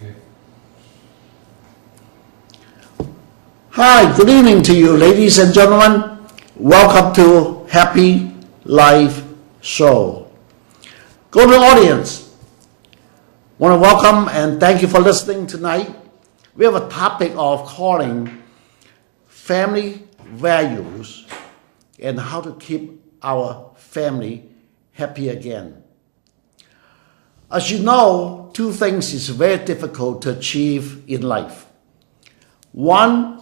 Okay. Hi, good evening to you, ladies and gentlemen. Welcome to Happy Life Show. Go to the audience. Want to welcome and thank you for listening tonight. We have a topic of calling family values and how to keep our family happy again. As you know, two things is very difficult to achieve in life. One,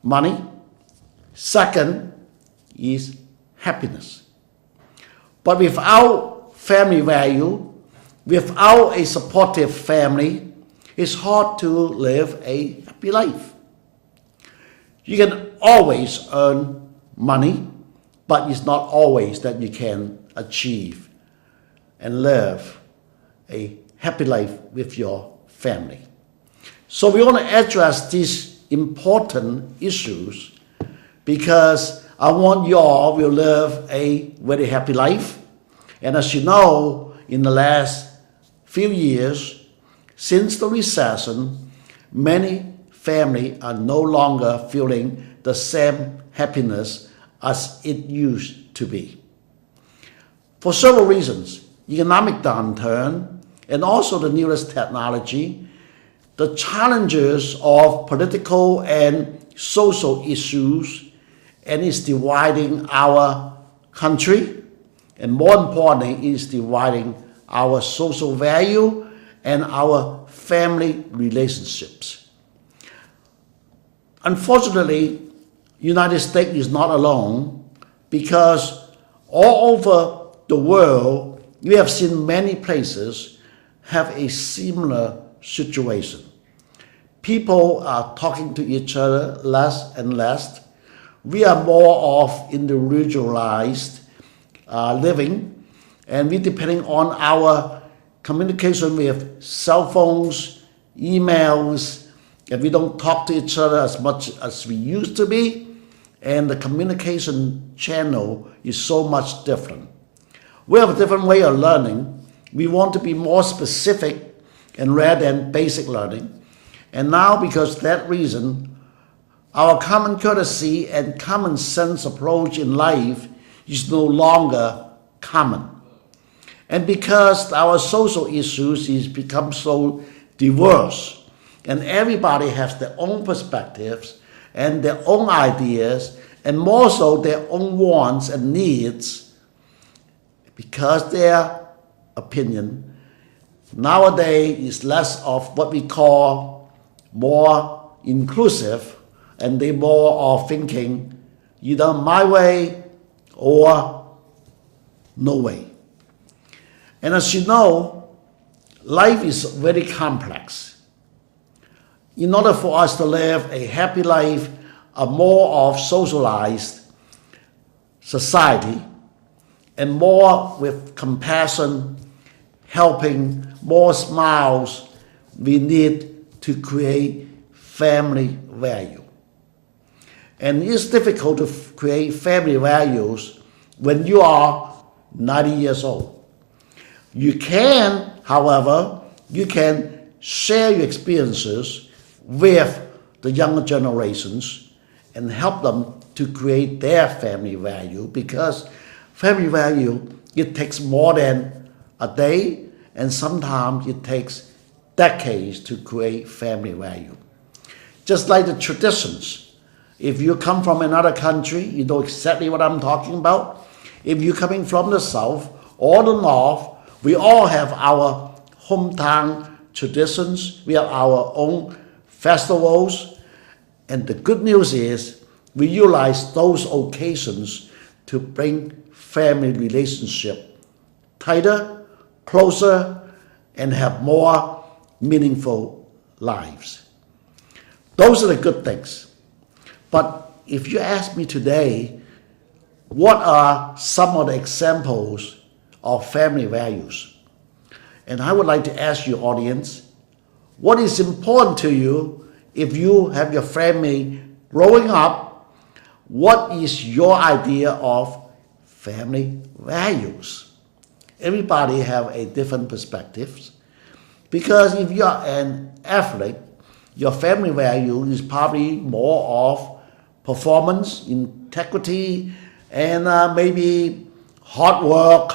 money. Second is happiness. But without family value, without a supportive family, it's hard to live a happy life. You can always earn money, but it's not always that you can achieve and live a happy life with your family. So we want to address these important issues because I want you all will live a very happy life. And as you know, in the last few years, since the recession, many families are no longer feeling the same happiness as it used to be. For several reasons, economic downturn, and also the newest technology, the challenges of political and social issues, and it's dividing our country, and more importantly, it's dividing our social value and our family relationships. Unfortunately, United States is not alone because all over the world, we have seen many places have a similar situation. People are talking to each other less and less. We are more of individualized living, and we're depending on our communication with cell phones, emails, and we don't talk to each other as much as we used to be, and the communication channel is so much different. We have a different way of learning. We want to be more specific and rather than basic learning. And now, because of that reason, our common courtesy and common sense approach in life is no longer common. And because our social issues has become so diverse, and everybody has their own perspectives and their own ideas, and more so their own wants and needs, because their opinion nowadays is less of what we call more inclusive, and they more are thinking either my way or no way. And as you know, life is very complex. In order for us to live a happy life, a more of socialized society, and more with compassion, helping, more smiles, we need to create family value. And it's difficult to create family values when you are 90 years old. You can, however, you can share your experiences with the younger generations and help them to create their family value, because family value, it takes more than a day, and sometimes it takes decades to create family value. Just like the traditions. If you come from another country, you know exactly what I'm talking about. If you're coming from the south or the north, we all have our hometown traditions. We have our own festivals. And the good news is we utilize those occasions to bring family relationship tighter, closer, and have more meaningful lives. Those are the good things. But if you ask me today, what are some of the examples of family values? And I would like to ask your audience, what is important to you if you have your family growing up? What is your idea of family values? Everybody have a different perspectives. Because if you are an athlete, your family value is probably more of performance, integrity, and maybe hard work.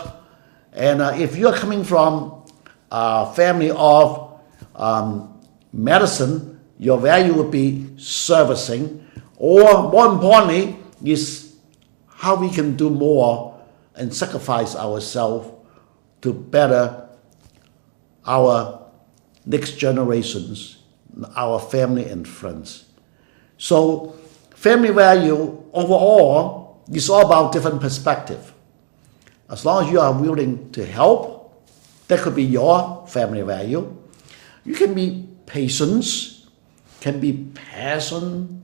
And if you're coming from a family of medicine, your value would be servicing, or more importantly, is how we can do more and sacrifice ourselves to better our next generations, our family and friends. So family value overall is all about different perspective. As long as you are willing to help, that could be your family value. You can be patience, can be passion,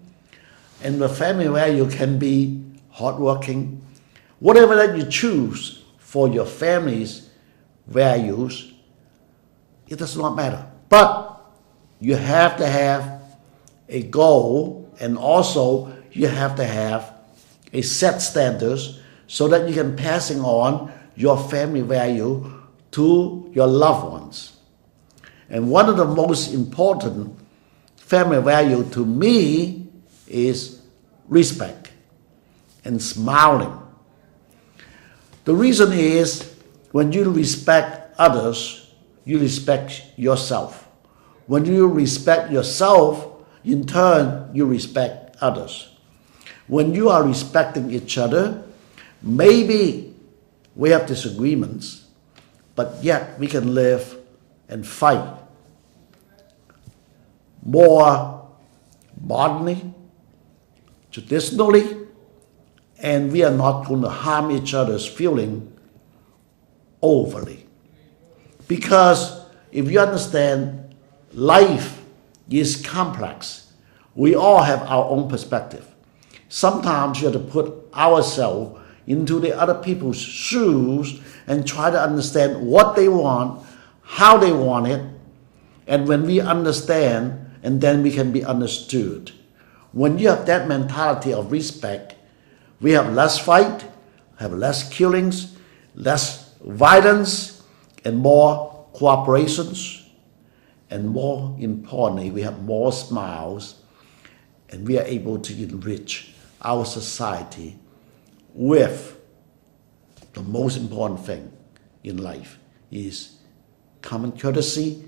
and the family value can be hardworking. Whatever that you choose for your family's values, it does not matter. But you have to have a goal, and also you have to have a set standards so that you can passing on your family value to your loved ones. And one of the most important family value to me is respect and smiling. The reason is when you respect others, you respect yourself. When you respect yourself, in turn, you respect others. When you are respecting each other, maybe we have disagreements, but yet we can live and fight more modernly, traditionally, and we are not going to harm each other's feeling overly. Because if you understand life is complex, we all have our own perspective. Sometimes you have to put ourselves into the other people's shoes and try to understand what they want, how they want it, and when we understand, and then we can be understood. When you have that mentality of respect, we have less fight, have less killings, less violence, and more cooperations. And more importantly, we have more smiles, and we are able to enrich our society with the most important thing in life is common courtesy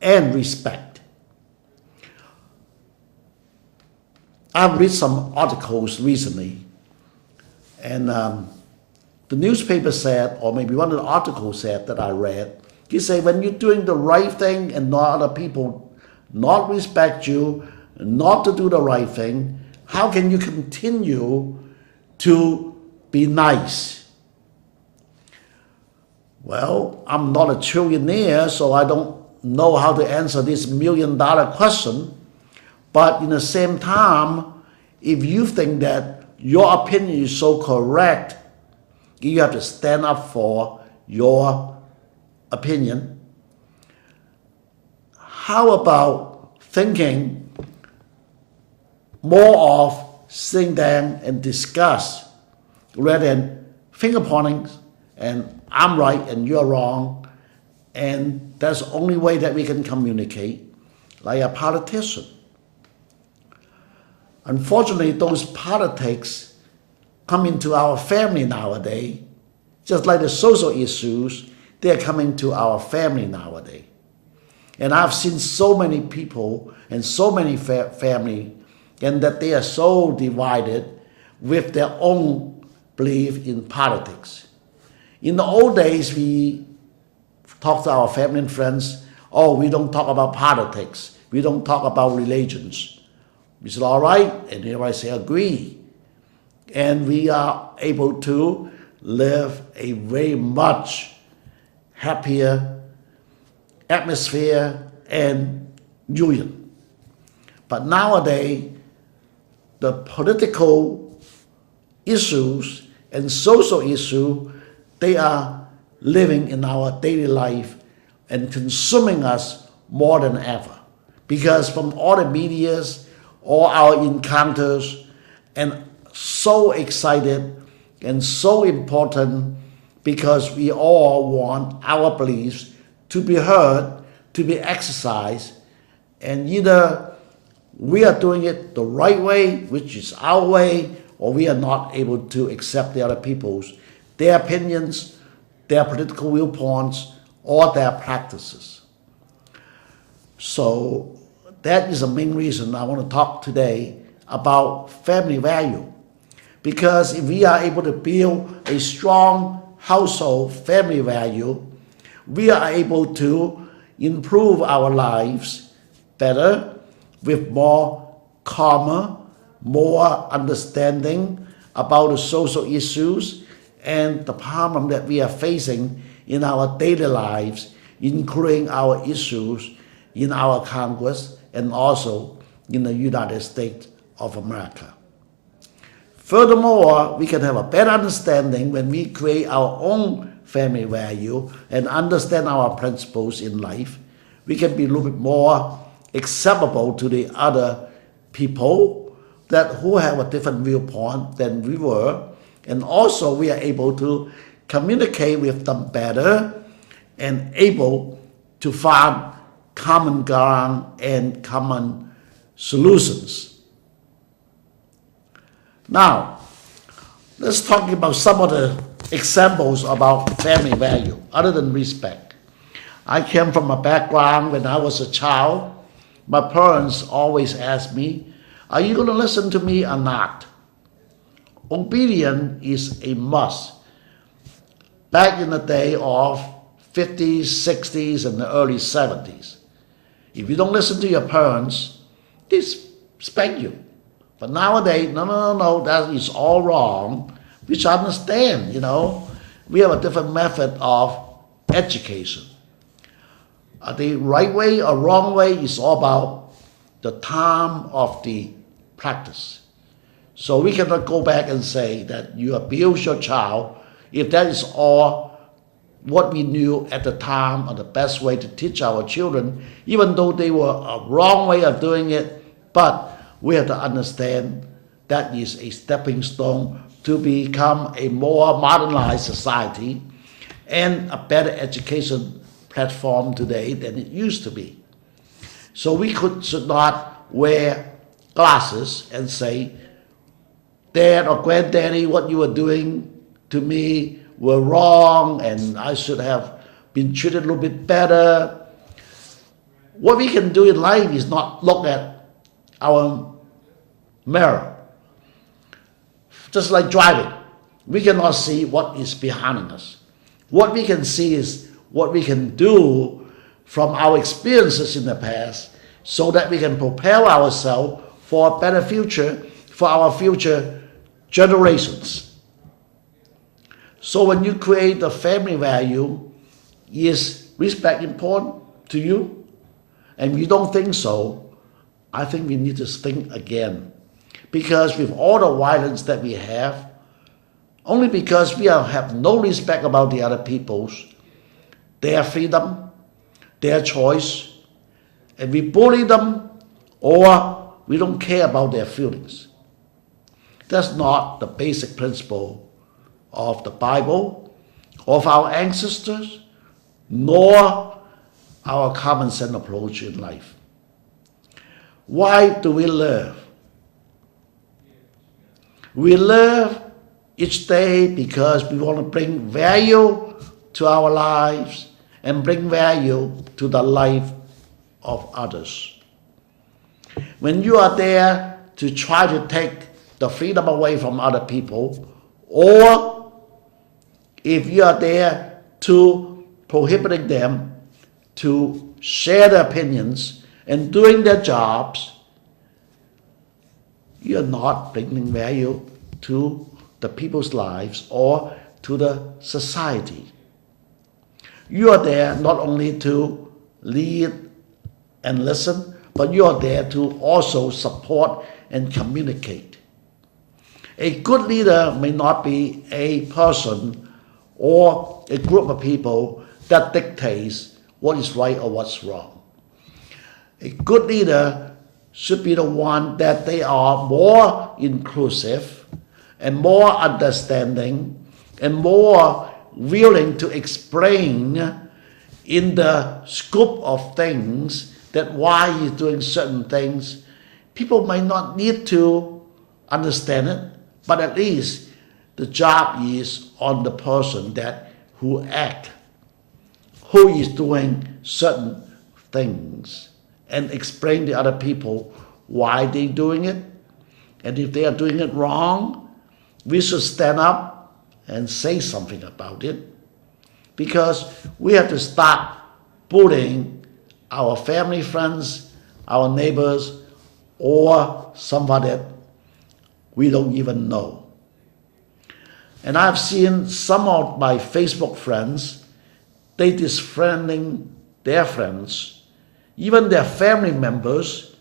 and respect. I've read some articles recently, and the newspaper said, or maybe one of the articles said that I read, he said when you're doing the right thing and not other people not respect you, not to do the right thing, how can you continue to be nice? Well, I'm not a trillionaire, so I don't know how to answer this $1 million question. But in the same time, if you think that your opinion is so correct, you have to stand up for your opinion. How about thinking more of sitting down and discuss rather than finger pointing and I'm right and you're wrong, and that's the only way that we can communicate like a politician. Unfortunately, those politics come into our family nowadays, just like the social issues, they're coming to our family nowadays. And I've seen so many people and so many family, and that they are so divided with their own belief in politics. In the old days, we talk to our family and friends, oh, we don't talk about politics, we don't talk about religions. We said, all right, and everybody say, agree. And we are able to live a very much happier atmosphere and union. But nowadays, the political issues and social issues, they are living in our daily life and consuming us more than ever. Because from all the medias, all our encounters, and so excited and so important because we all want our beliefs to be heard, to be exercised, and either we are doing it the right way, which is our way, or we are not able to accept the other people's, their opinions, their political viewpoints, or their practices. So that is the main reason I want to talk today about family value. Because if we are able to build a strong household family value, we are able to improve our lives better with more calmer, more understanding about the social issues and the problem that we are facing in our daily lives, including our issues in our Congress and also in the United States of America. Furthermore, we can have a better understanding when we create our own family value and understand our principles in life. We can be a little bit more acceptable to the other people who have a different viewpoint than we were, and also we are able to communicate with them better and able to find common ground and common solutions. Now, let's talk about some of the examples about family value other than respect. I came from a background when I was a child. My parents always asked me, are you going to listen to me or not? Obedience is a must. Back in the day of 50s, 60s, and the early 70s, if you don't listen to your parents, they spank you. But nowadays, no, that is all wrong, which I understand, We have a different method of education. The right way or wrong way is all about the time of the practice. So we cannot go back and say that you abuse your child if that is all what we knew at the time or the best way to teach our children, even though they were a wrong way of doing it. But we have to understand that is a stepping stone to become a more modernized society and a better education platform today than it used to be. So we should not wear glasses and say, Dad or Granddaddy, what you were doing to me were wrong and I should have been treated a little bit better. What we can do in life is not look at our mirror. Just like driving, we cannot see what is behind us. What we can see is what we can do from our experiences in the past so that we can prepare ourselves for a better future, for our future generations. So when you create the family value, is respect important to you? And if you don't think so, I think we need to think again. Because with all the violence that we have, only because we have no respect about the other people's, their freedom, their choice, and we bully them or we don't care about their feelings. That's not the basic principle of the Bible, of our ancestors, nor our common sense approach in life. Why do we live? We live each day because we want to bring value to our lives and bring value to the life of others. When you are there to try to take the freedom away from other people, or if you are there to prohibiting them to share their opinions and doing their jobs, you are not bringing value to the people's lives or to the society. You are there not only to lead and listen, but you are there to also support and communicate. A good leader may not be a person or a group of people that dictates what is right or what's wrong. A good leader should be the one that they are more inclusive and more understanding and more willing to explain in the scope of things, that why he's doing certain things, people might not need to understand it, but at least the job is on the person that who act, who is doing certain things, and explain to other people why they're doing it. And if they are doing it wrong, we should stand up and say something about it, because we have to stop bullying our family, friends, our neighbors, or somebody that we don't even know. And I've seen some of my Facebook friends, they disfriending their friends, even their family members,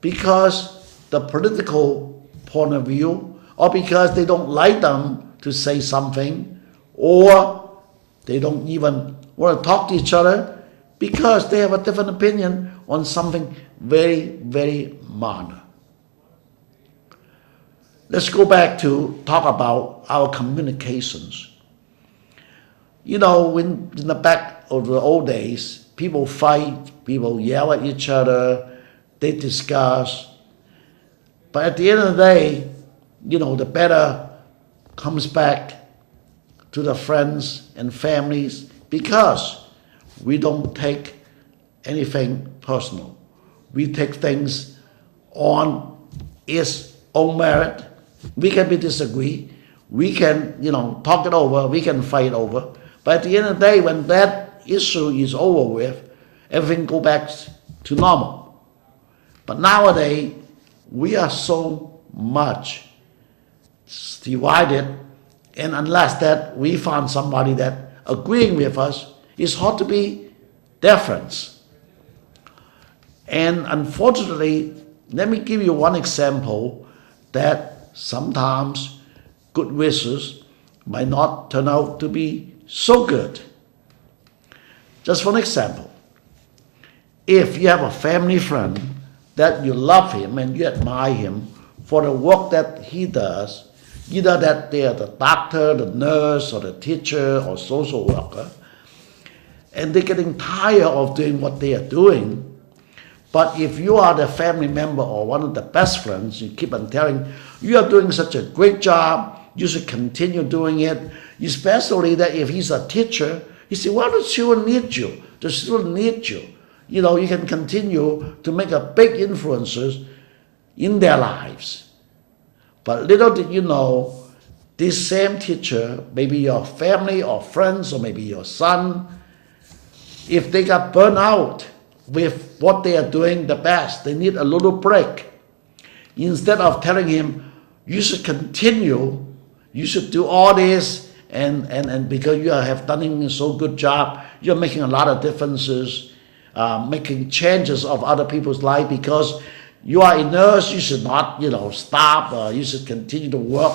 because the political point of view, or because they don't like them to say something, or they don't even want to talk to each other because they have a different opinion on something very, very minor. Let's go back to talk about our communications. You know, when in the back of the old days, people fight, people yell at each other, they discuss. But at the end of the day, you know, the better comes back to the friends and families, because we don't take anything personal. We take things on its own merit. We can be disagree. We can, you know, talk it over. We can fight over. But at the end of the day, when that issue is over with, everything go back to normal. But nowadays, we are so much divided, and unless that we found somebody that agreeing with us, it's hard to be their friends. And unfortunately, let me give you one example that sometimes good wishes might not turn out to be so good. Just for an example, if you have a family friend that you love him and you admire him for the work that he does, either that they are the doctor, the nurse, or the teacher, or social worker, and they're getting tired of doing what they are doing. But if you are the family member or one of the best friends, you keep on telling, you are doing such a great job, you should continue doing it, especially that if he's a teacher, you say, well, the children need you, the students need you. You know, you can continue to make a big influences in their lives. But little did you know, this same teacher, maybe your family or friends, or maybe your son, if they got burned out with what they are doing the best, they need a little break. Instead of telling him, you should continue, you should do all this, and because you have done a so good job, you're making a lot of differences, making changes of other people's life, because you are a nurse, you should not, you know, stop. You should continue to work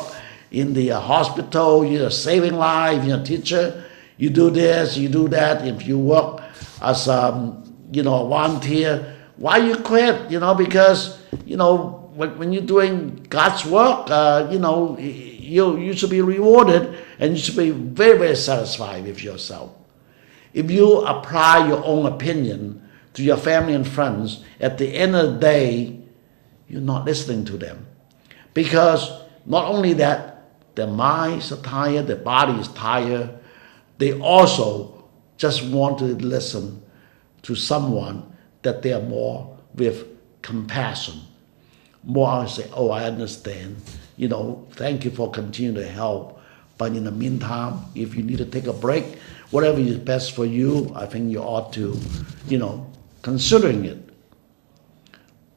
in the hospital. You're saving lives. You're a teacher. You do this, you do that. If you work as you know, a volunteer, why you quit? You know, because you know when you're doing God's work, you know, you should be rewarded, and you should be very, very satisfied with yourself. If you apply your own opinion to your family and friends, at the end of the day, you're not listening to them. Because not only that, their minds are tired, their body is tired, they also just want to listen to someone that they are more with compassion. More I say, oh, I understand, you know, thank you for continuing to help. But in the meantime, if you need to take a break, whatever is best for you, I think you ought to, you know, considering it.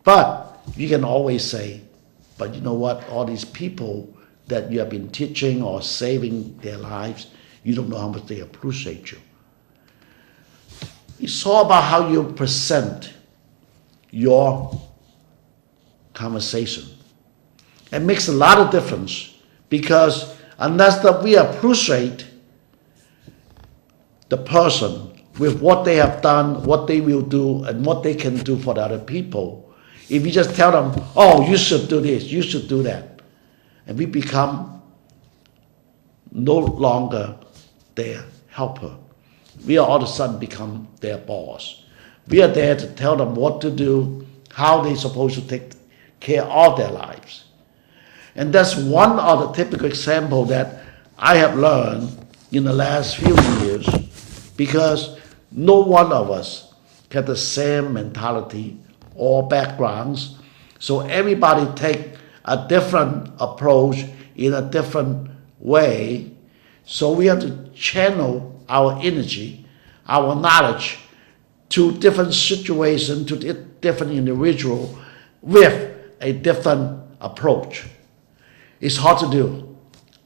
But you can always say, but you know what, all these people that you have been teaching or saving their lives, you don't know how much they appreciate you. It's all about how you present your conversation. It makes a lot of difference, because unless that we appreciate the person with what they have done, what they will do, and what they can do for the other people, if you just tell them, oh, you should do this, you should do that, and we become no longer their helper. we all of a sudden become their boss. We are there to tell them what to do, how they're supposed to take care of their lives. And that's one of the typical examples that I have learned in the last few years, because no one of us have the same mentality or backgrounds. So everybody take a different approach in a different way. So we have to channel our energy, our knowledge to different situations, to different individual with a different approach. It's hard to do.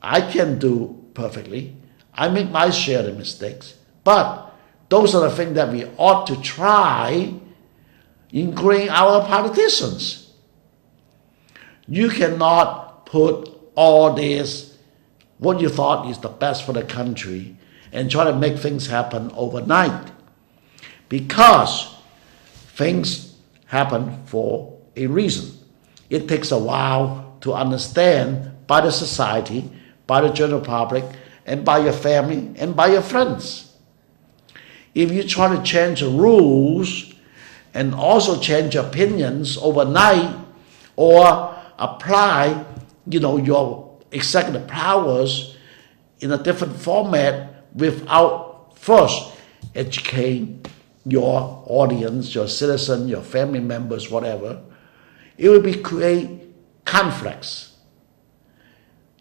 I can't do perfectly. I make my share of mistakes. But those are the things that we ought to try, including our politicians. You cannot put all this, what you thought is the best for the country, and try to make things happen overnight. Because things happen for a reason. It takes a while to understand by the society, by the general public, and by your family, and by your friends. If you try to change the rules and also change opinions overnight, or apply, your executive powers in a different format without first educating your audience, your citizen, your family members, whatever, it will create conflicts.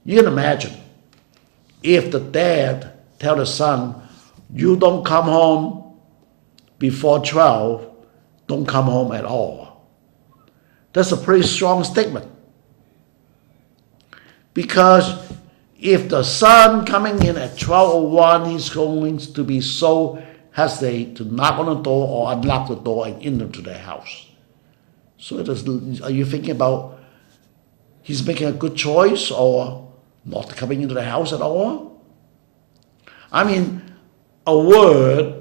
You can imagine if the dad tell the son, you don't come home before 12, don't come home at all. That's a pretty strong statement. Because if the son coming in at 12:01, he's going to be so hesitate to knock on the door or unlock the door and enter the house. So are you thinking about he's making a good choice or not coming into the house at all? I mean, a word,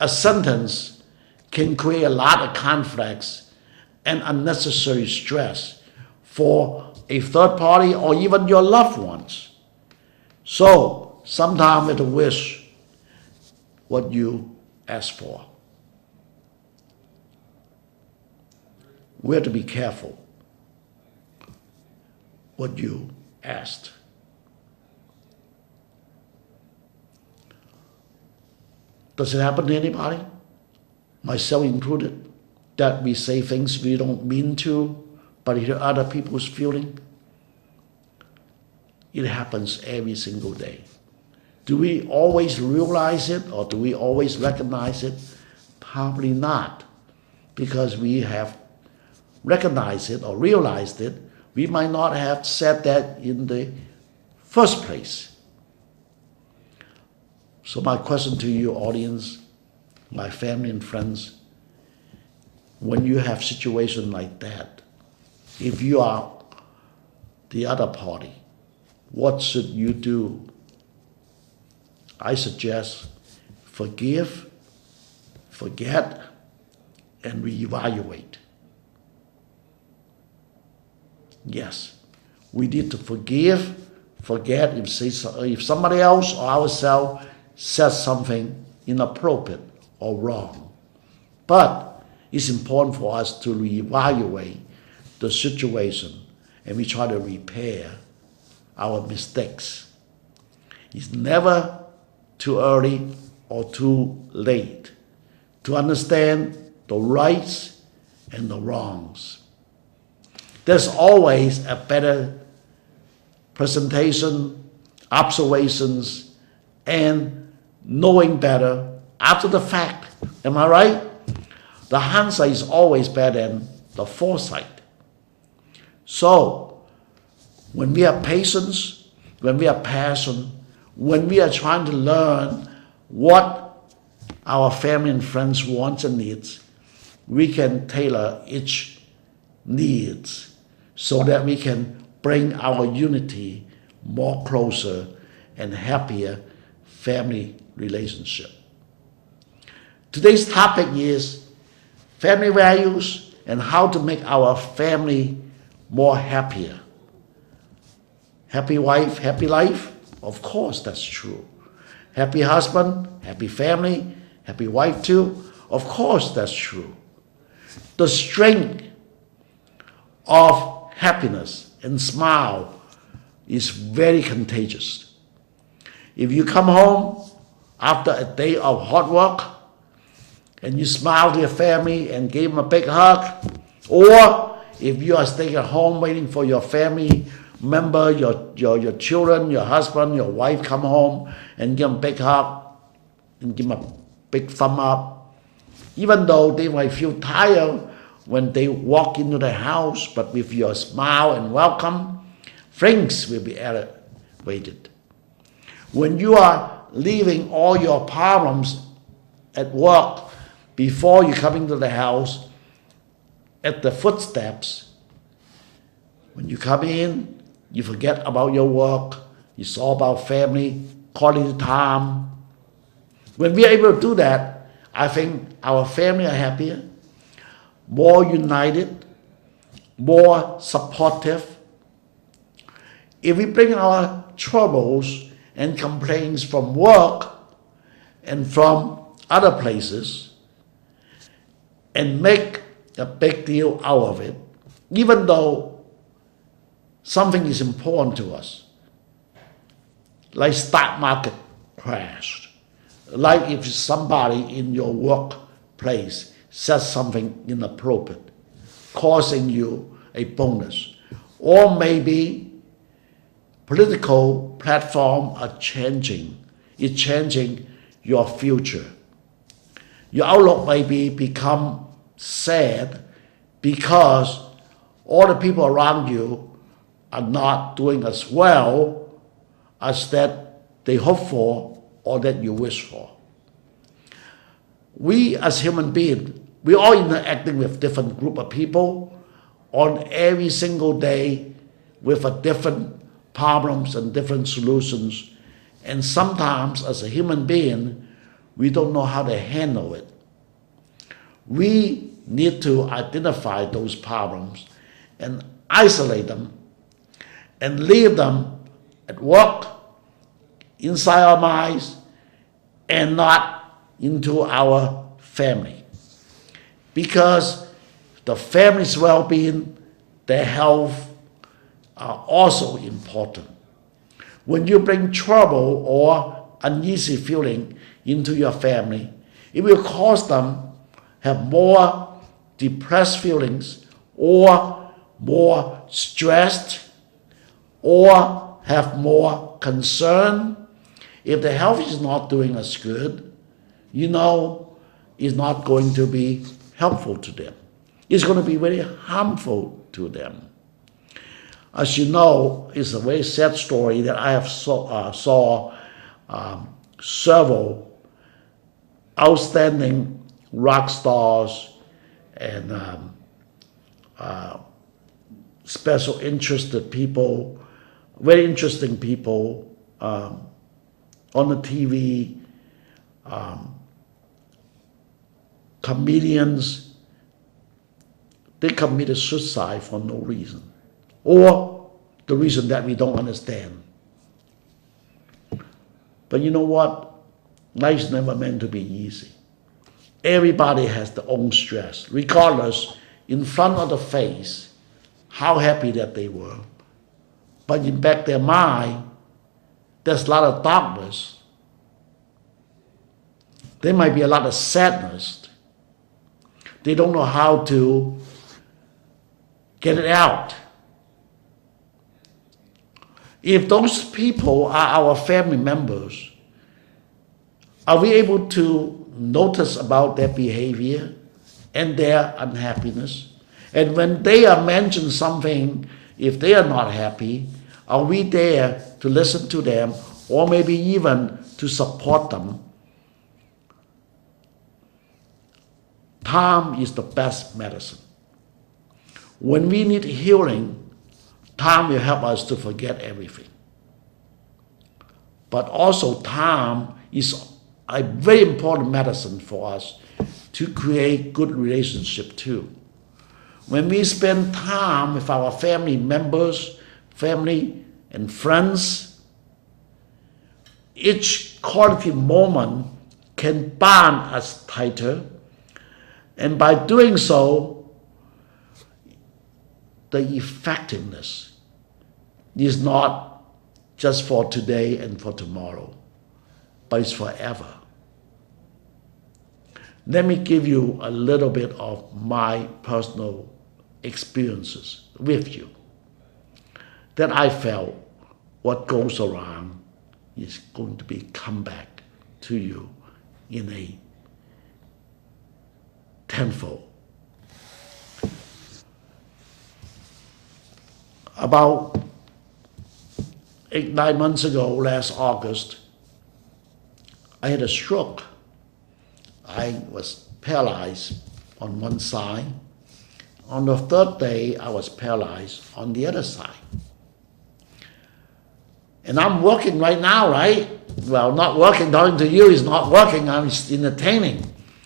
a sentence can create a lot of conflicts and unnecessary stress for a third party or even your loved ones. So sometimes we have to wish what you ask for. We have to be careful what you asked. Does it happen to anybody, myself included, that we say things we don't mean to, but hear other people's feeling? It happens every single day. Do we always realize it, or do we always recognize it? Probably not, because we have recognized it or realized it. We might not have said that in the first place. So my question to you, audience, my family and friends, when you have situations like that, if you are the other party, what should you do? I suggest forgive, forget, and reevaluate. Yes, we need to forgive, forget if somebody else or ourselves says something inappropriate or wrong. But it's important for us to reevaluate the situation and we try to repair our mistakes. It's never too early or too late to understand the rights and the wrongs. There's always a better presentation, observations, and knowing better after the fact. Am I right? The hindsight is always better than the foresight. So, when we have patience, when we have passion, when we are trying to learn what our family and friends want and needs, we can tailor each needs so that we can bring our unity more closer and happier family relationship. Today's topic is family values and how to make our family more happier. Happy wife, happy life? Of course, that's true. Happy husband, happy family, happy wife too. Of course, that's true. The strength of happiness and smile is very contagious. If you come home after a day of hard work and you smile to your family and give them a big hug, or if you are staying at home waiting for your family member, your children, your husband, your wife come home and give them a big hug and give them a big thumb up, even though they might feel tired when they walk into the house, but with your smile and welcome, things will be elevated. When you are leaving all your problems at work before you come into the house, at the footsteps, when you come in, you forget about your work, it's all about family, quality time. When we are able to do that, I think our family are happier, more united, more supportive. If we bring our troubles and complaints from work and from other places and make a big deal out of it, even though something is important to us, like stock market crash, like if somebody in your workplace says something inappropriate, causing you a bonus, or maybe political platform are changing, it's changing your future. Your outlook may become sad because all the people around you are not doing as well as that they hope for or that you wish for. We as human beings, we all interacting with different group of people on every single day with a different problems and different solutions. And sometimes as a human being, we don't know how to handle it. We need to identify those problems and isolate them and leave them at work, inside our minds, and not into our family. Because the family's well-being, their health are also important. When you bring trouble or uneasy feeling into your family, it will cause them have more depressed feelings or more stressed or have more concern. If the health is not doing as good, it's not going to be helpful to them. It's going to be very harmful to them. As you know, it's a very sad story that I have saw several outstanding rock stars and special interested people, very interesting people on the TV, comedians, they committed suicide for no reason, or the reason that we don't understand. But you know what? Life's never meant to be easy. Everybody has their own stress, regardless, in front of the face, how happy that they were. But in back their mind, there's a lot of darkness. There might be a lot of sadness. They don't know how to get it out. If those people are our family members, are we able to notice about their behavior and their unhappiness? And when they are mentioned something, if they are not happy, are we there to listen to them or maybe even to support them? Time is the best medicine. When we need healing, time will help us to forget everything. But also time is a very important medicine for us to create good relationship too. When we spend time with our family members, family and friends, each quality moment can bind us tighter, and by doing so, the effectiveness is not just for today and for tomorrow, but it's forever. Let me give you a little bit of my personal experiences with you, that I felt what goes around is going to be come back to you in a tenfold. About 8-9 months ago, last August, I had a stroke. I was paralyzed on one side. On the third day, I was paralyzed on the other side. And I'm working right now, right? Well, not working, talking to you is not working. I'm entertaining.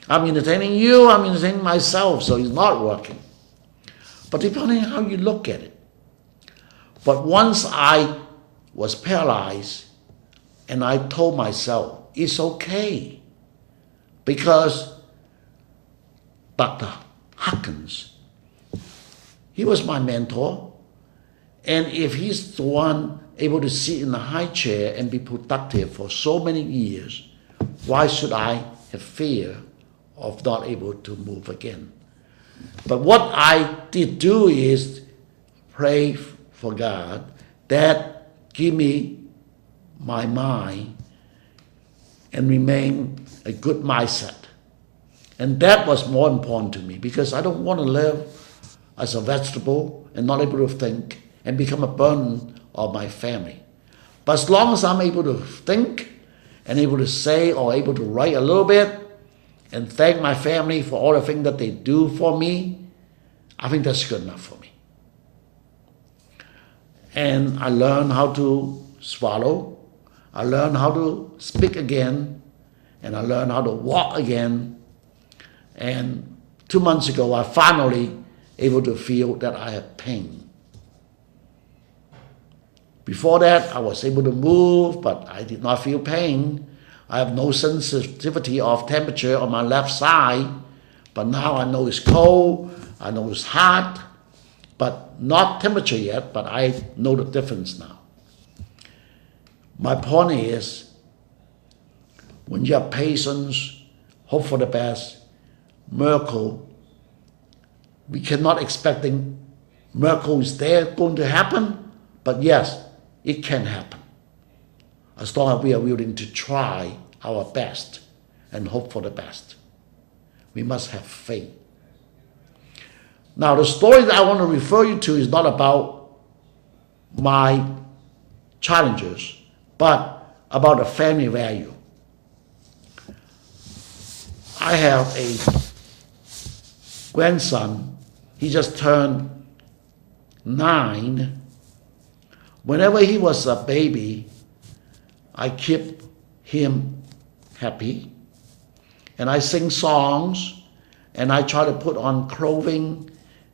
I'm entertaining you, I'm entertaining myself, so it's not working. But depending on how you look at it. But once I was paralyzed, and I told myself, it's okay. Because Dr. Huckins, he was my mentor. And if he's the one able to sit in a high chair and be productive for so many years, why should I have fear of not able to move again? But what I did do is pray for God that give me my mind and remain a good mindset. And that was more important to me, because I don't want to live as a vegetable and not able to think and become a burden of my family. But as long as I'm able to think and able to say or able to write a little bit and thank my family for all the things that they do for me, I think that's good enough for me. And I learned how to swallow. I learned how to speak again, and I learned how to walk again. And 2 months ago, I finally able to feel that I have pain. Before that, I was able to move, but I did not feel pain. I have no sensitivity of temperature on my left side, but now I know it's cold, I know it's hot, but not temperature yet, but I know the difference now. My point is, when you have patience, hope for the best, miracle, we cannot expecting miracle is there going to happen, but yes, it can happen. As long as we are willing to try our best and hope for the best. We must have faith. Now, the story that I want to refer you to is not about my challenges, but about the family value. I have a grandson. He just turned 9. Whenever he was a baby, I keep him happy, and I sing songs, and I try to put on clothing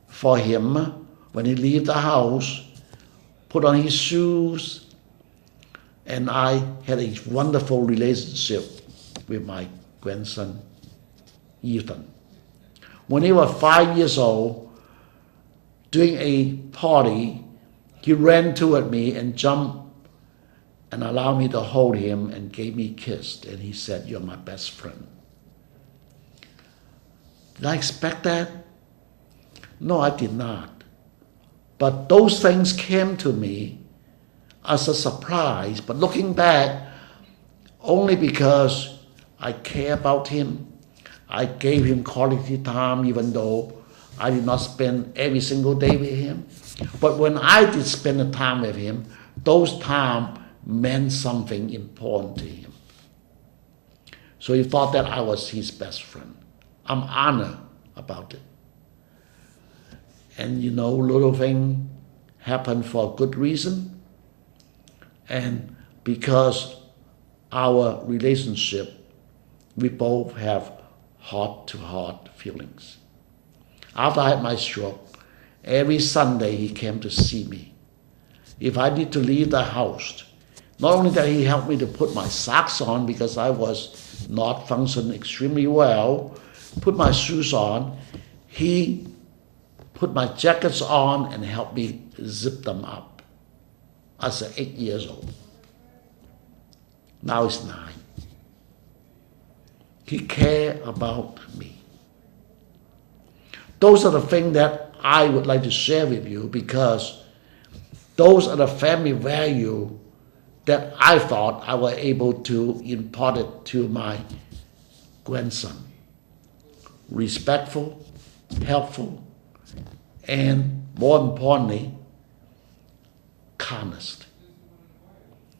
for him when he leaves the house, put on his shoes, and I had a wonderful relationship with my grandson, Ethan. When he was 5 years old, during a party, he ran toward me and jumped and allowed me to hold him and gave me a kiss. And he said, "You're my best friend." Did I expect that? No, I did not. But those things came to me as a surprise. But looking back, only because I care about him, I gave him quality time, even though I did not spend every single day with him. But when I did spend the time with him, those times meant something important to him. So he thought that I was his best friend. I'm honored about it. And little thing happened for a good reason. And because our relationship, we both have heart-to-heart feelings. After I had my stroke, every Sunday he came to see me. If I need to leave the house, not only that he helped me to put my socks on because I was not function extremely well, put my shoes on. He put my jackets on and helped me zip them up as 8 years old. Now he's 9. He cared about me. Those are the things that I would like to share with you, because those are the family value that I thought I was able to impart it to my grandson. Respectful, helpful, and more importantly, kindness.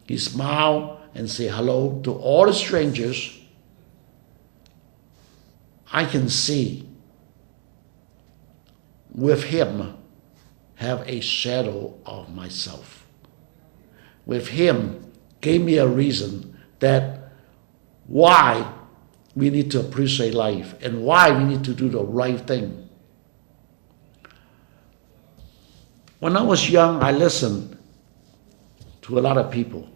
He smiled and said hello to all the strangers. I can see with him have a shadow of myself. With him gave me a reason that why we need to appreciate life and why we need to do the right thing. When I was young, I listened to a lot of people.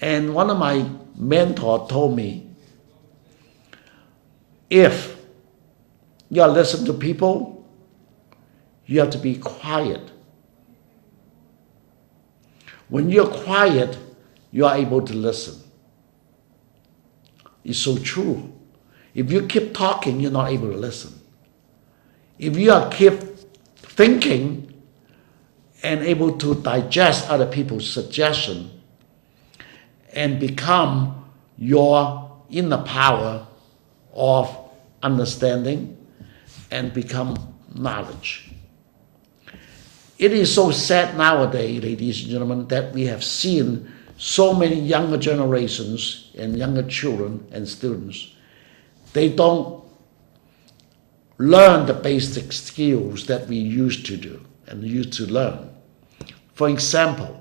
And one of my mentors told me, if you are listening to people, you have to be quiet. When you're quiet, you are able to listen. It's so true. If you keep talking, you're not able to listen. If you are keep thinking and able to digest other people's suggestion and become your inner power of understanding and become knowledge. It is so sad nowadays, ladies and gentlemen, that we have seen so many younger generations and younger children and students. They don't learn the basic skills that we used to do and used to learn. For example,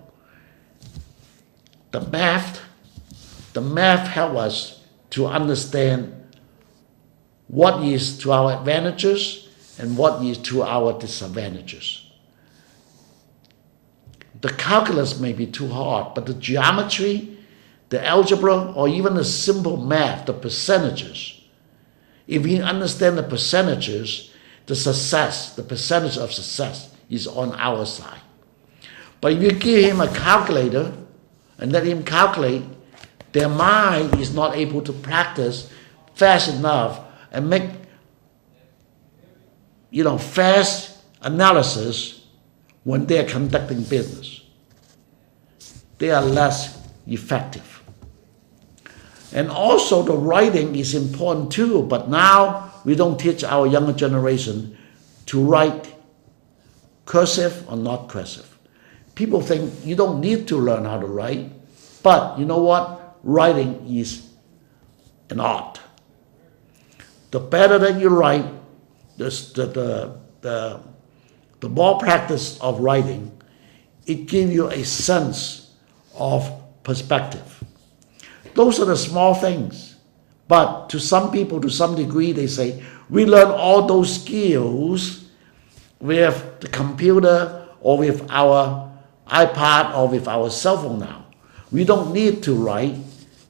the math helps us to understand what is to our advantages and what is to our disadvantages. The calculus may be too hard, but the geometry, the algebra, or even the simple math, the percentages, if we understand the percentages, the percentage of success is on our side. But if you give him a calculator and let him calculate, their mind is not able to practice fast enough and make fast analysis when they're conducting business. They are less effective. And also the writing is important too, but now we don't teach our younger generation to write cursive or not cursive. People think you don't need to learn how to write, but you know what? Writing is an art. The better that you write, the more practice of writing, it gives you a sense of perspective. Those are the small things. But to some people, to some degree, they say, we learn all those skills with the computer or with our iPad or with our cell phone now. We don't need to write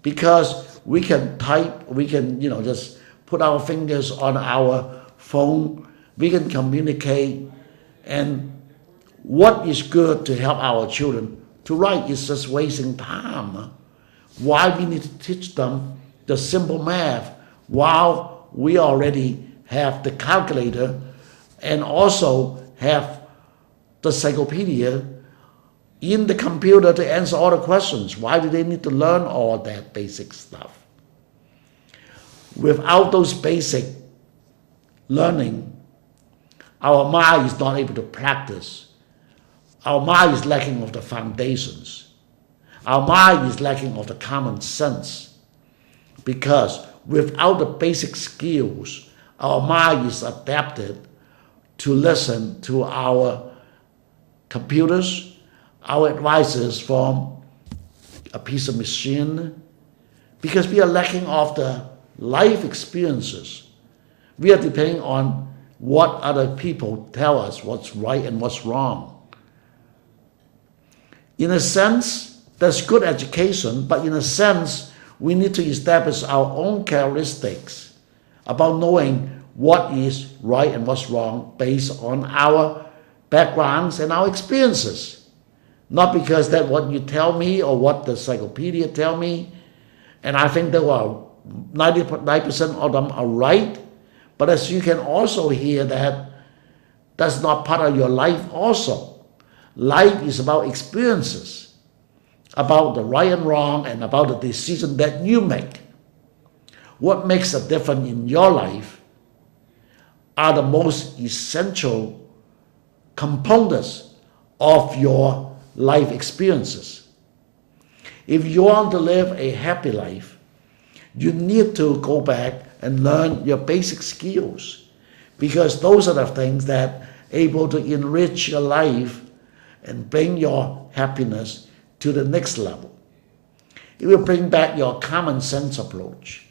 because we can type, we can, just put our fingers on our phone, we can communicate. And what is good to help our children to write is just wasting time. Why we need to teach them the simple math while we already have the calculator and also have the encyclopedia in the computer to answer all the questions? Why do they need to learn all that basic stuff? Without those basic learning, our mind is not able to practice. Our mind is lacking of the foundations. Our mind is lacking of the common sense. Because without the basic skills, our mind is adapted to listen to our computers, our advices from a piece of machine, because we are lacking of the life experiences. We are depending on what other people tell us what's right and what's wrong. In a sense, that's good education, but in a sense, We need to establish our own characteristics about knowing what is right and what's wrong based on our backgrounds and our experiences. Not because that's what you tell me or what the encyclopedia tell me, and I think there are 99% of them are right, but as you can also hear that that's not part of your life also. Life is about experiences, about the right and wrong, and about the decision that you make. What makes a difference in your life are the most essential components of your life experiences. If you want to live a happy life, you need to go back and learn your basic skills, because those are the things that are able to enrich your life and bring your happiness to the next level. It will bring back your common sense approach.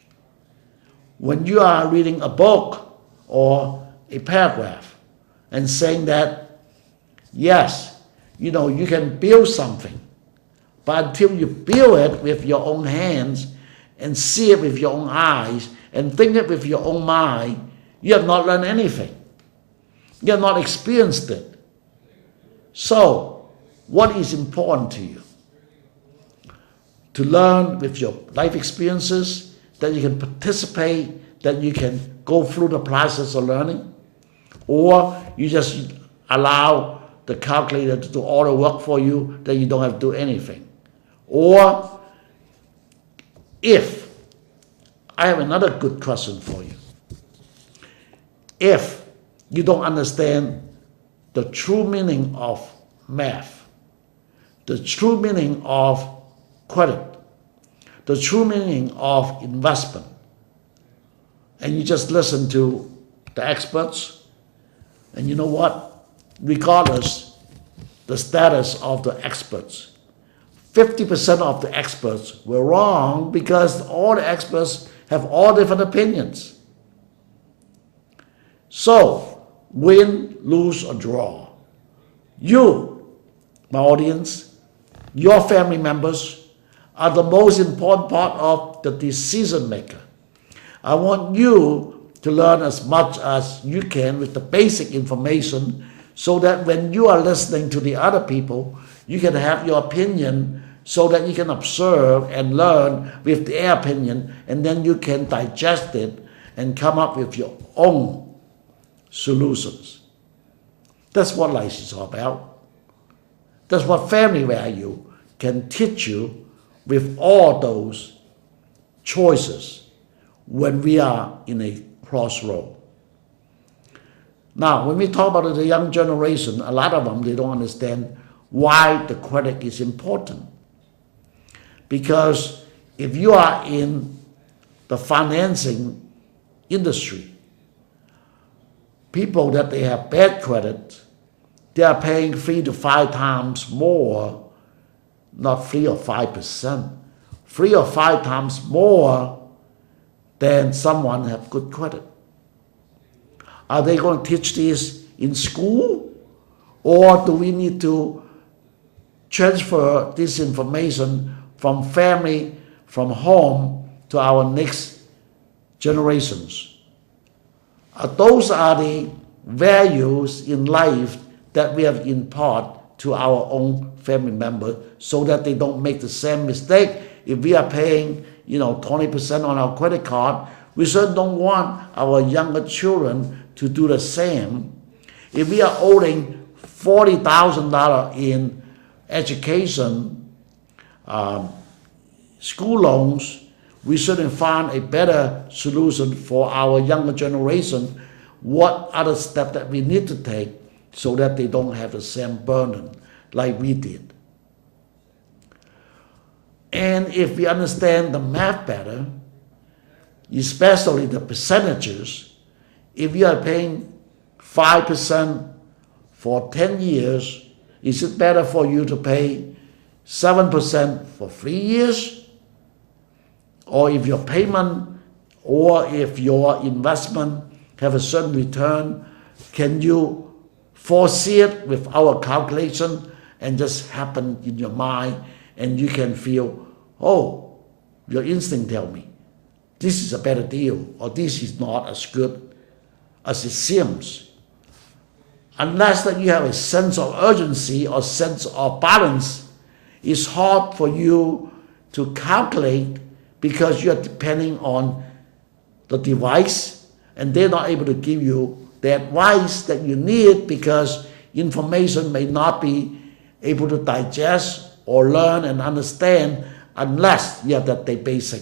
When you are reading a book or a paragraph and saying that, yes, you can build something, but until you build it with your own hands and see it with your own eyes and think it with your own mind, you have not learned anything. You have not experienced it. So, what is important to you? To learn with your life experiences, that you can participate, that you can go through the process of learning, or you just allow the calculator to do all the work for you, that you don't have to do anything. Or if, I have another good question for you. If you don't understand the true meaning of math, the true meaning of credit, the true meaning of investment, and you just listen to the experts, and you know what? Regardless the status of the experts, 50% of the experts were wrong, because all the experts have all different opinions. So, win, lose, or draw, you, my audience, your family members, are the most important part of the decision maker. I want you to learn as much as you can with the basic information, so that when you are listening to the other people, you can have your opinion, so that you can observe and learn with their opinion, and then you can digest it and come up with your own solutions. That's what life is all about. That's what family value can teach you with all those choices when we are in a crossroad. Now, when we talk about the young generation, a lot of them, they don't understand why the credit is important. Because if you are in the financing industry, people that they have bad credit, they are paying 3 to 5 times more, not 3 or 5%, 3 or 5 times more than someone have good credit. Are they going to teach this in school, or do we need to transfer this information from family, from home, to our next generations? Those are the values in life that we have impart to our own family members, so that they don't make the same mistake. If we are paying 20% on our credit card, we certainly don't want our younger children to do the same. If we are owing $40,000 in education, school loans, we shouldn't find a better solution for our younger generation. What other step that we need to take so that they don't have the same burden like we did? And if we understand the math better, especially the percentages, if you are paying 5% for 10 years, is it better for you to pay 7% for 3 years? Or if your payment or if your investment have a certain return, can you foresee it with our calculation and just happen in your mind, and you can feel, oh, Your instinct tell me, this is a better deal, or this is not as good as it seems. Unless that you have a sense of urgency or sense of balance, it's hard for you to calculate because you're depending on the device and they're not able to give you the advice that you need because information may not be able to digest or learn and understand unless you have that basic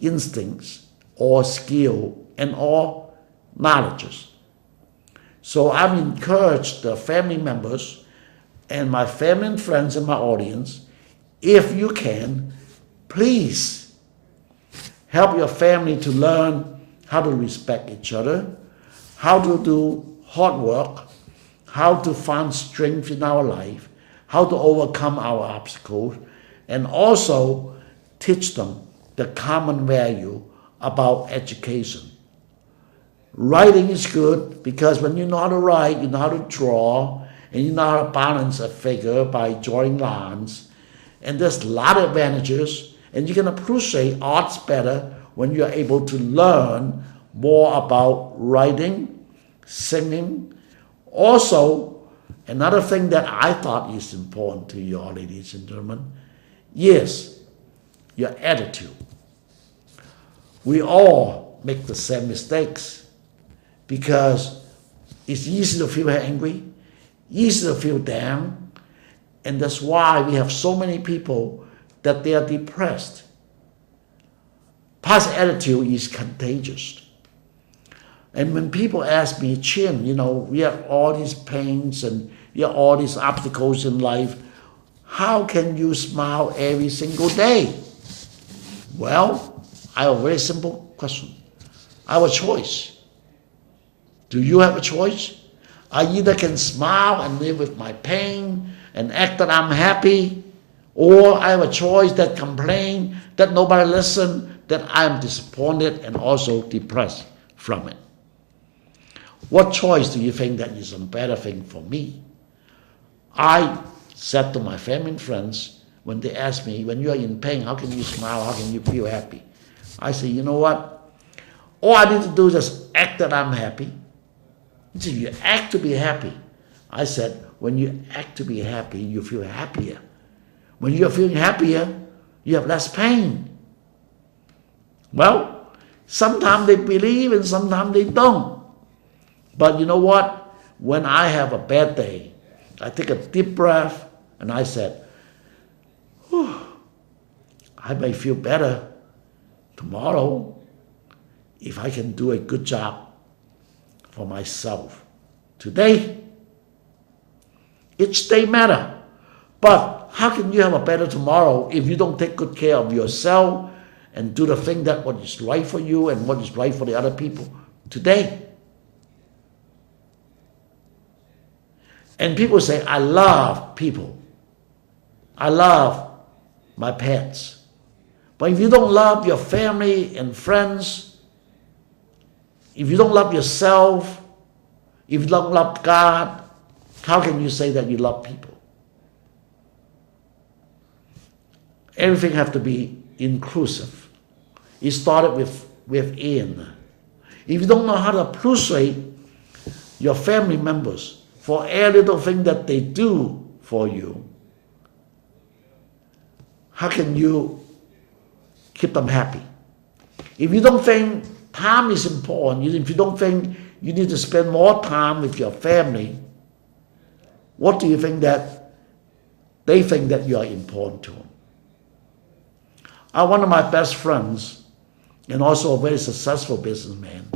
instincts or skill and or knowledges. So I've encouraged the family members and my family and friends in my audience, if you can, please help your family to learn how to respect each other, how to do hard work, how to find strength in our life, how to overcome our obstacles, and also teach them the common value about education. Writing is good because when you know how to write, you know how to draw, and you know how to balance a figure by drawing lines. And there's a lot of advantages, and you can appreciate arts better when you're able to learn more about writing, singing. Also, another thing that I thought is important to you all, ladies and gentlemen, yes, your attitude. We all make the same mistakes because it's easy to feel angry, easy to feel down, and that's why we have so many people that they are depressed. Past attitude is contagious. And when people ask me, Chin, we have all these pains and we have all these obstacles in life, how can you smile every single day? Well, I have a very simple question. I have a choice. Do you have a choice? I either can smile and live with my pain and act that I'm happy, or I have a choice that complain, that nobody listens, that I'm disappointed and also depressed from it. What choice do you think that is a better thing for me? I said to my family and friends, when they ask me, when you are in pain, how can you smile? How can you feel happy? I say, you know what? All I need to do is just act that I'm happy. So you act to be happy. I said, when you act to be happy, you feel happier. When you're feeling happier, you have less pain. Well, sometimes they believe and sometimes they don't. But you know what? When I have a bad day, I take a deep breath and I said, I may feel better tomorrow if I can do a good job for myself. Today, each day matters. But how can you have a better tomorrow if you don't take good care of yourself and do the thing that what is right for you and what is right for the other people today? And people say, I love people. I love my pets. But if you don't love your family and friends, if you don't love yourself, if you don't love God, how can you say that you love people? Everything has to be inclusive. It started within. If you don't know how to appreciate your family members for every little thing that they do for you, how can you keep them happy? If you don't think time is important, if you don't think you need to spend more time with your family, what do you think that they think that you are important to them? One of my best friends, and also a very successful businessman,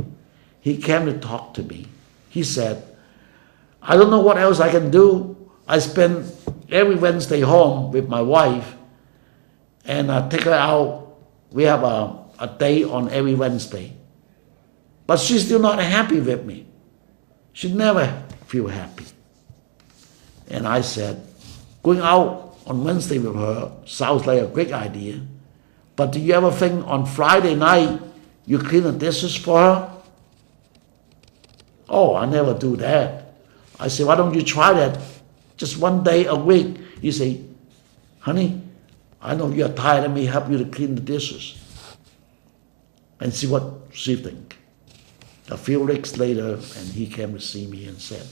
he came to talk to me. He said, I don't know what else I can do. I spend every Wednesday home with my wife, and I take her out. We have a day on every Wednesday. But she's still not happy with me. She never feel happy. And I said, going out on Wednesday with her sounds like a great idea. But do you ever think on Friday night you clean the dishes for her? Oh, I never do that. I say, why don't you try that just one day a week? You say, honey, I know you're tired, let me help you to clean the dishes. And see what she think. A few weeks later, and he came to see me and said,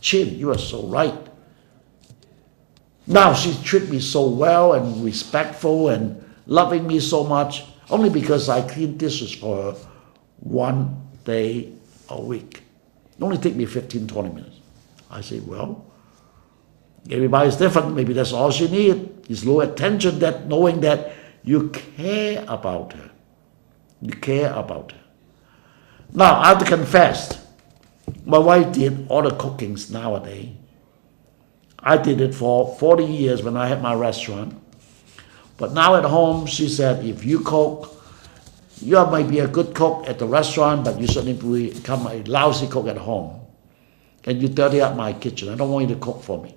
Chin, you are so right. Now she treats me so well and respectful and loving me so much, only because I clean dishes for her 1 day a week. It only take me 15, 20 minutes. I say, well, everybody's different. Maybe that's all she needs. Is a little attention, that knowing that you care about her. You care about her. Now, I have to confess, my wife did all the cookings nowadays. I did it for 40 years when I had my restaurant. But now at home, she said, if you cook, you might be a good cook at the restaurant, but you shouldn't become a lousy cook at home. And you dirty up my kitchen. I don't want you to cook for me.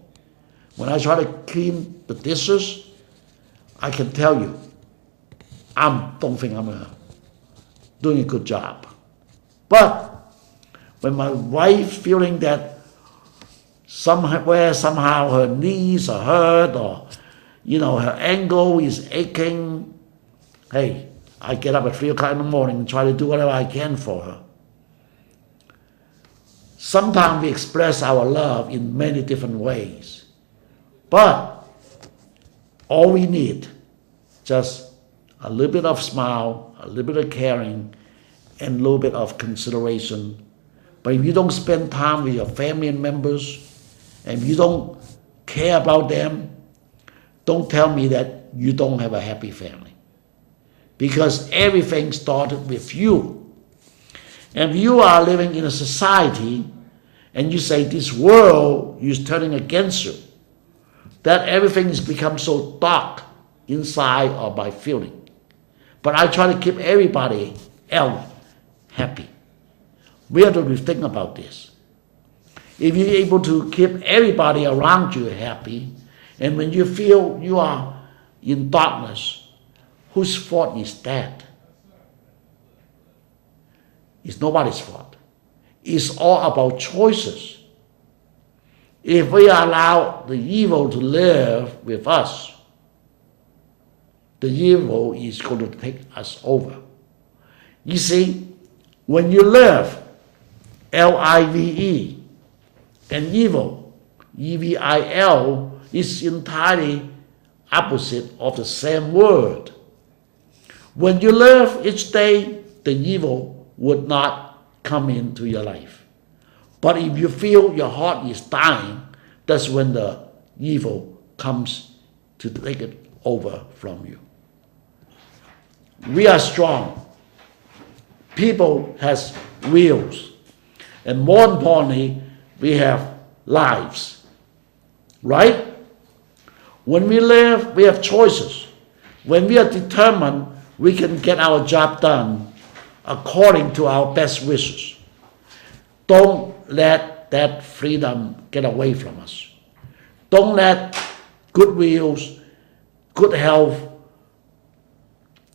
When I try to clean the dishes, I can tell you, I don't think I'm doing a good job. But when my wife feeling that somehow her knees are hurt, or her ankle is aching, hey, I get up at 3 o'clock in the morning and try to do whatever I can for her. Sometimes we express our love in many different ways. But all we need, just a little bit of smile, a little bit of caring, and a little bit of consideration. But if you don't spend time with your family members, and if you don't care about them, don't tell me that you don't have a happy family. Because everything started with you. And if you are living in a society and you say this world is turning against you, that everything has become so dark inside or by feeling. But I try to keep everybody else happy. We have to rethink about this. If you're able to keep everybody around you happy, and when you feel you are in darkness, whose fault is that? It's nobody's fault. It's all about choices. If we allow the evil to live with us, the evil is going to take us over. You see, when you live, L-I-V-E, and evil, E-V-I-L, is entirely opposite of the same word. When you live each day, the evil would not come into your life. But if you feel your heart is dying, that's when the evil comes to take it over from you. We are strong. People has wills. And more importantly, we have lives. Right? When we live, we have choices. When we are determined, we can get our job done according to our best wishes. Don't let that freedom get away from us. Don't let good wills, good health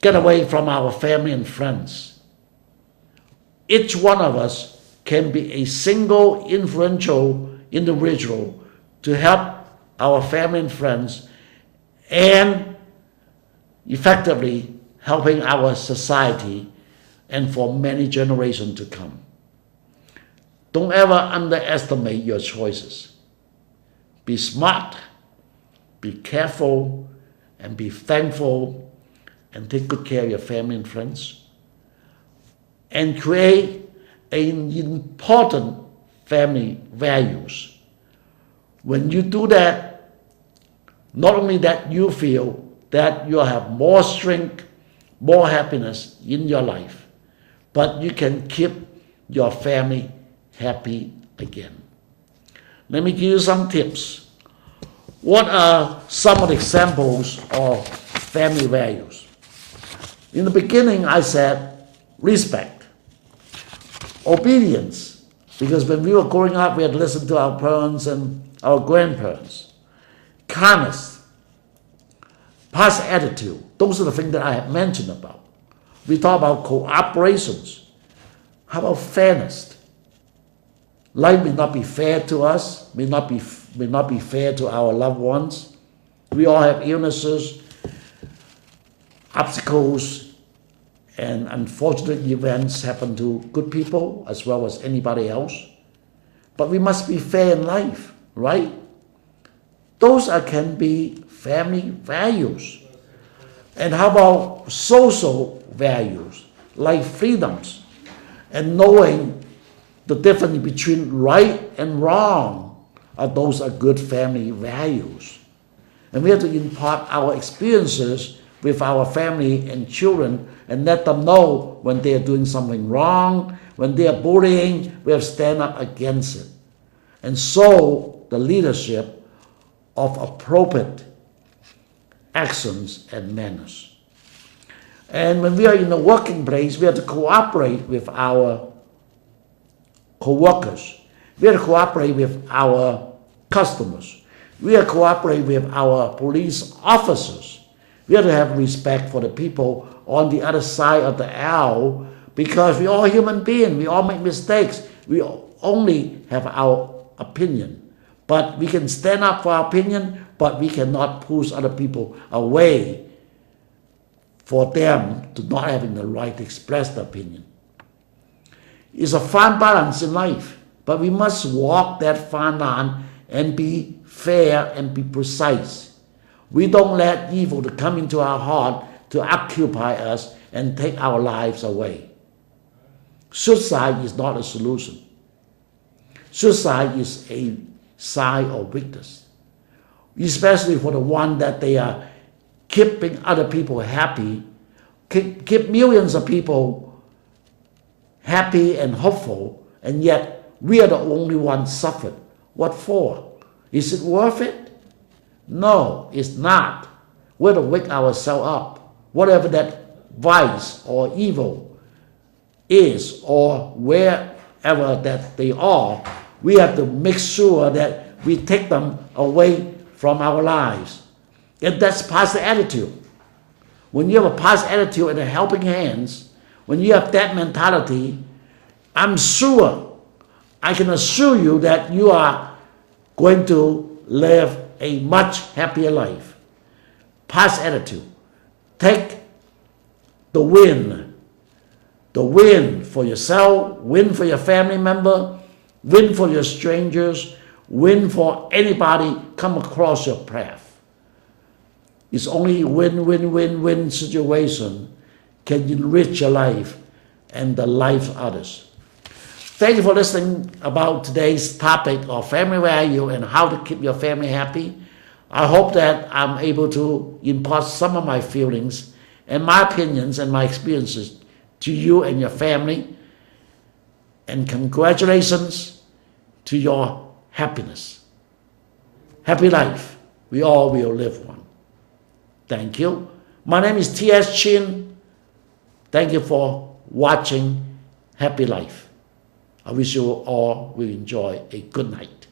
get away from our family and friends. Each one of us can be a single influential individual to help our family and friends and effectively helping our society and for many generations to come. Don't ever underestimate your choices. Be smart, be careful, and be thankful, and take good care of your family and friends. And create an important family values. When you do that, not only that you feel that you have more strength, more happiness in your life, but you can keep your family happy again. Let me give you some tips. What are some of the examples of family values? In the beginning, I said respect, obedience, because when we were growing up, we had to listen to our parents and our grandparents. Kindness, positive attitude, those are the things that I have mentioned about. We talk about cooperations. How about fairness? Life may not be fair to us, may not be fair to our loved ones. We all have illnesses. obstacles and unfortunate events happen to good people as well as anybody else. But we must be fair in life, right? Those can be family values. And how about social values, like freedoms, and knowing the difference between right and wrong? Those are good family values. And we have to impart our experiences with our family and children and let them know when they are doing something wrong, when they are bullying, we have to stand up against it. And show the leadership of appropriate actions and manners. And when we are in the working place, we have to cooperate with our co-workers. We have to cooperate with our customers. We have to cooperate with our police officers. We have to have respect for the people on the other side of the aisle, because we're all human beings. We all make mistakes. We only have our opinion. But we can stand up for our opinion, but we cannot push other people away for them to not having the right to express their opinion. It's a fine balance in life, but we must walk that fine line and be fair and be precise. We don't let evil to come into our heart to occupy us and take our lives away. Suicide is not a solution. Suicide is a sign of weakness, especially for the one that they are keeping other people happy, keep millions of people happy and hopeful, and yet we are the only ones suffered. What for? Is it worth it? No, it's not. We have to wake ourselves up. Whatever that vice or evil is, or wherever that they are, we have to make sure that we take them away from our lives. And that's positive attitude. When you have a positive attitude and a helping hands, when you have that mentality, I'm sure, I can assure you that you are going to live a much happier life. Positive attitude. Take the win for yourself, win for your family member, win for your strangers, win for anybody come across your path. It's only win-win-win-win situation can enrich your life and the life of others. Thank you for listening about today's topic of family value and how to keep your family happy. I hope that I'm able to impart some of my feelings and my opinions and my experiences to you and your family. And congratulations to your happiness. Happy life. We all will live one. Thank you. My name is T.S. Chin. Thank you for watching Happy Life. I wish you all will enjoy a good night.